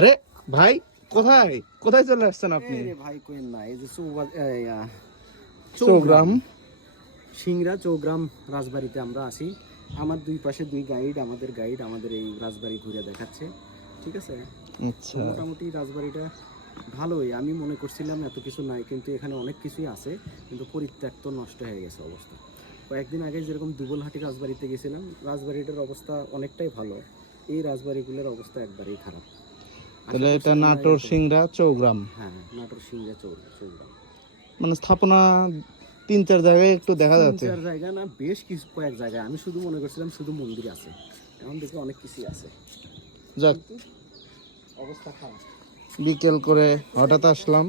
আরে ভাই, কোথায় কোথায় চলে আসছেন আপনি? ভাই কোয়েন না, এই যে চৌগ্রাম সিংড়া চৌগ্রাম রাজবাড়িতে আমরা আসি। আমার দুই পাশে দুই গাইড, আমাদের গাইড আমাদের এই রাজবাড়ি ঘুরে দেখাচ্ছে। ঠিক আছে, আচ্ছা, মোটামুটি রাজবাড়িটা ভালোই। আমি মনে করছিলাম এত কিছু নাই, কিন্তু এখানে অনেক কিছুই আছে, কিন্তু পরিত্যক্ত নষ্ট হয়ে গেছে অবস্থা। কয়েকদিন আগে যেরকম দুবলহাটি রাজবাড়িতে গেছিলাম, রাজবাড়িটার অবস্থা অনেকটাই ভালো। এই রাজবাড়িগুলোর অবস্থা একবারেই খারাপ। তাহলে এটা নাটোর সিংড়া চৌগ্রাম। হ্যাঁ, নাটোর সিংড়া চৌগ্রাম। মানে স্থাপনা 3-4 জায়গায় একটু দেখা যাচ্ছে। 3-4 জায়গা না, বেশ কিছু কয়েক জায়গায়। আমি শুধু মনে করছিলাম শুধু মন্দির আছে, এখন দেখি অনেক কিছুই আছে। যাক, অবস্থা খারাপ। বিকেল করে হঠাৎ আসলাম।